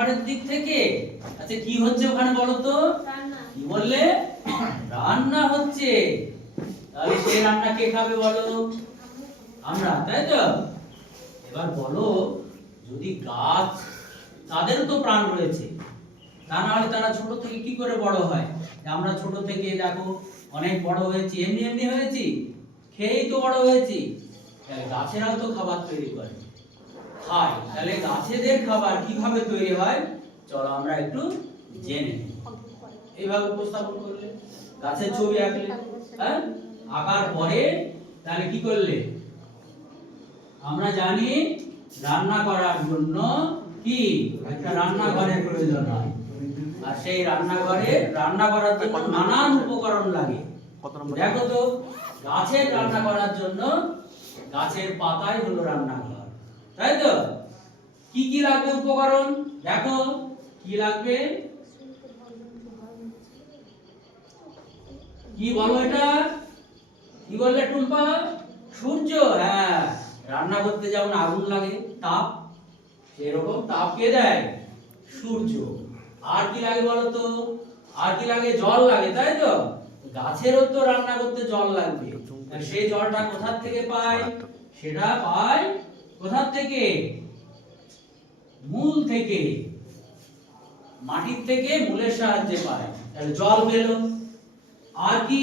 ঘরের দিক থেকে। আচ্ছা কি হচ্ছে ওখানে বলো তো? কি বললে? রান্না হচ্ছে। তাহলে সেই রান্না কে খাবে বলো? আমরা, তাই তো? এবার বলো, যদি গাছ, তাদেরও তো প্রাণ রয়েছে, তা না হলে তারা ছোট থেকে কি করে বড় হয়? আমরা ছোট থেকে দেখো অনেক বড় হয়েছি, এমনি এমনি হয়েছি, খেয়েই তো বড় হয়েছি। তাহলে গাছেরাও তো খাবার তৈরি করে, খায়। তাহলে গাছেদের খাবার কিভাবে তৈরি হয় চলো আমরা একটু জেনে নিই। এইভাবে উপস্থাপন করলে, গাছের ছবি আঁকলে, হ্যাঁ, আঁকার পরে তাহলে কি করলে? আমরা জানি রান্না করার জন্য কি একটা রান্নাঘরের প্রয়োজন হয়, আর সেই রান্নাঘরে রান্না করার জন্য নানান উপকরণ লাগে। দেখো তো, গাছের রান্না করার জন্য গাছের পাতাই হলো রান্নাঘর, তাই তো? কি কি লাগবে উপকরণ? দেখো কি লাগবে, কি বলো এটা? কি বললে টুম্পা? সূর্য। হ্যাঁ, রান্না করতে যেমন আগুন লাগে, তাপ, সেরকম তাপ কে দেয়? সূর্য। আর কি লাগে বলো তো? আর কি লাগে? জল লাগে, তাই তো? গাছেরও তো রান্না করতে জল লাগবে। আর সেই জলটা কোথা থেকে পায়? সেটা পায় কোথা থেকে? মূল থেকে, মাটির থেকে মূলের সাহায্যে পায়। তাহলে জল পেলো। আর কি,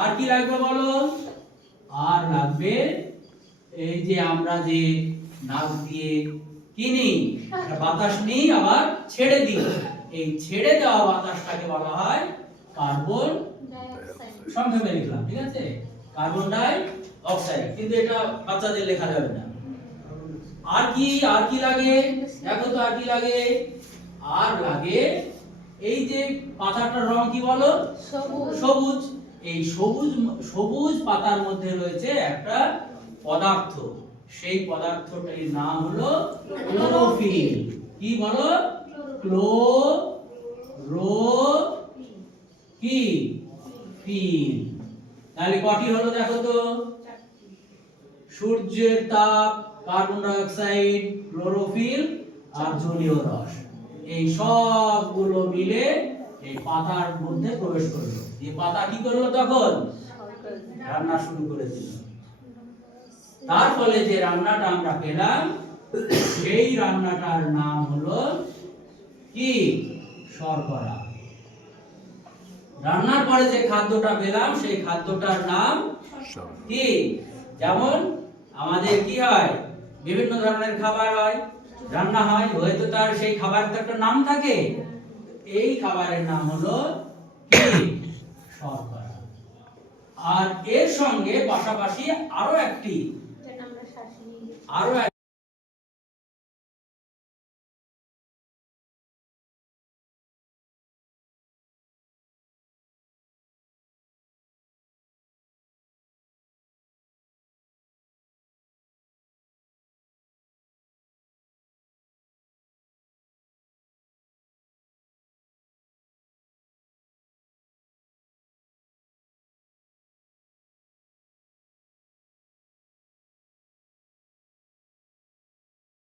আর কি লাগবে বলো? আর লাগবে এই যে আমরা যে নাক দিয়ে কি নিই, একটা বাতাস নিই আবার ছেড়ে দিই, এই ছেড়ে দেওয়া বাতাসটাকে বলা হয় কার্বন ডাইঅক্সাইড। সংক্ষেপে লিখলাম, ঠিক আছে? কার্বন ডাই অক্সাইড, কিন্তু এটা বাচ্চাদের লেখা যাবে না। আর কি, আর কি লাগে? দেখো তো আর কি লাগে? আর লাগে এই যে পাতাটার রং কি বলো? সবুজ। এই সবুজ, সবুজ পাতার মধ্যে রয়েছে একটা পদার্থ, সেই পদার্থটির নাম হলো ক্লোরোফিল। কি বলো? ক্লোরোফিল। তাহলে কটি হলো দেখো তো? সূর্যের তাপ, কার্বন ডাই অক্সাইড, ক্লোরোফিল আর জলীয় রস, এই সবগুলো মিলে এই পাতার মধ্যে প্রবেশ করলো। এই পাতা কি করলো তখন? রান্না শুরু করে দিল। তার ফলে যে রান্নাটা আমরা পেলাম, সেই রান্নাটার নাম হলো কি? শর্করা। রান্নার পরে যে খাদ্যটা পেলাম, সেই খাদ্যটার নাম কি? যেমন আমাদের কি হয়, বিভিন্ন ধরনের খাবার হয়, রান্না হয়, হয়তো তার সেই খাবারের একটা নাম থাকে। এই খাবারের নাম হলো কি? শর্করা। আর এর সঙ্গে পাশাপাশি আরো একটি